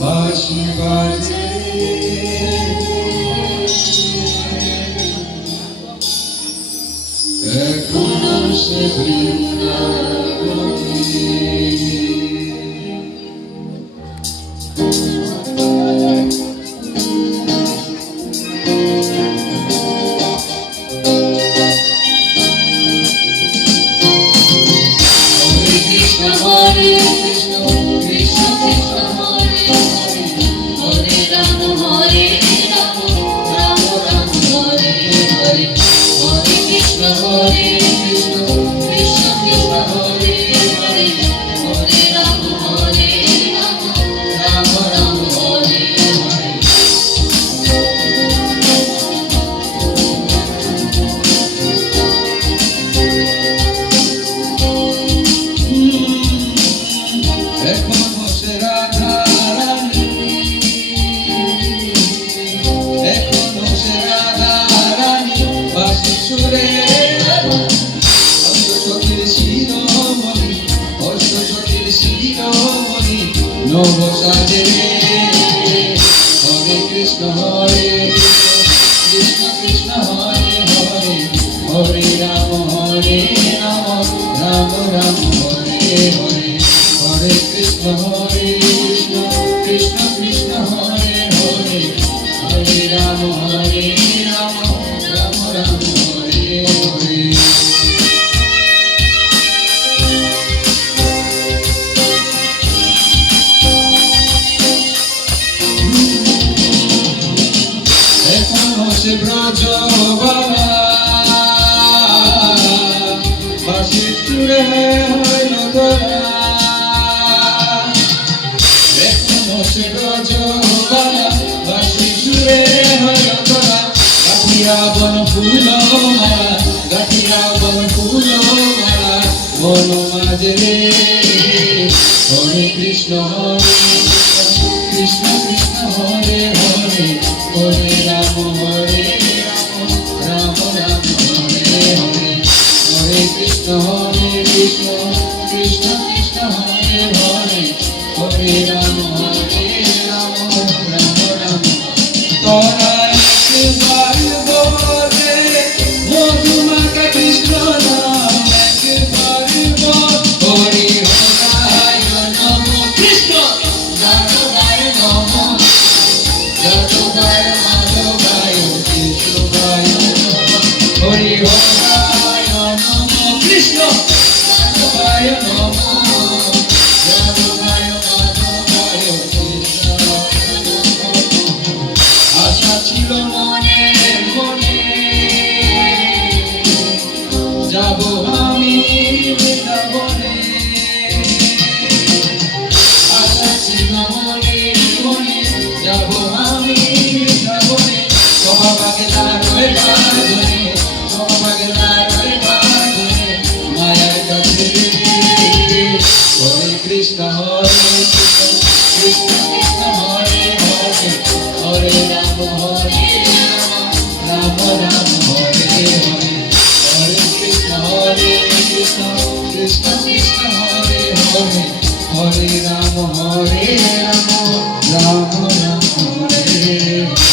বাঁশি বাজে এখনো সে বৃন্দাবনে। Hare Krishna, Krishna Krishna Hare Hare, Hare Rama Hare Rama, Rama Rama Hare Hare, Hare Krishna Hare Krishna, Krishna Krishna Hare Hare, Hare Rama Hare Rama, Rama Rama Hare Hare. এখনো সে রাধা রানী, এখনো সে রাধা রানী বাঁশি সুরে অষ্টসখীর শিরোমণি, অষ্টসখীর শিরোমণি নব সাজে। হরে কৃষ্ণ হরে কৃষ্ণ, কৃষ্ণ কৃষ্ণ হরে হরে, হরে রাম রাম রাম হরে হরে, হরে কৃষ্ণ কৃষ্ণ কৃষ্ণ হরে হরে, হরে রাম রাম রাম হরে হরে। এখনো সে ব্রজ বাবা বাঁশির সুরে হইল তোরা, এখনো সে ব্রজ বাবা বাঁশির সুরে হইল তোরা। গাঠিয়া বন ফুল মালা, গাঠিয়া বন ফুল মালা বন মাঝে রে। হরে কৃষ্ণ কৃষ্ণ কৃষ্ণ হরে হরে, হরে রাম রাম রাম হরে হরে, হরে কৃষ্ণ কৃষ্ণ কৃষ্ণ হরে হরে, হরে রাম রাম রাম। তোরা একবার বলে মধুমাখা কৃষ্ণ নাম, একবার বল হরি হরায় নম কৃষ্ণ যাদবায় নম, যাদবায় মাধবায় কৃষ্ণায় নম, হরি হরায় নম কৃষ্ণ যাদবায় নম, যাদবায় মাধবায় কৃষ্ণায় নম। আশা ছিল মনে মনে যাব আমি বৃন্দাবনে, আশা ছিল মনে মনে যাব আমি বৃন্দাবনে। সভাভাগে তার হয়ে বাঁধনে, সভাভাগে তার হয়ে বাঁধনে মায়ার কাছে। হরে কৃষ্ণ কৃষ্ণ কৃষ্ণ হরে হরে, হরে রাম রাম রাম হরে হরে, হরে কৃষ্ণ কৃষ্ণ কৃষ্ণ হরে হরে, হরে রাম রাম রাম হরে হরে।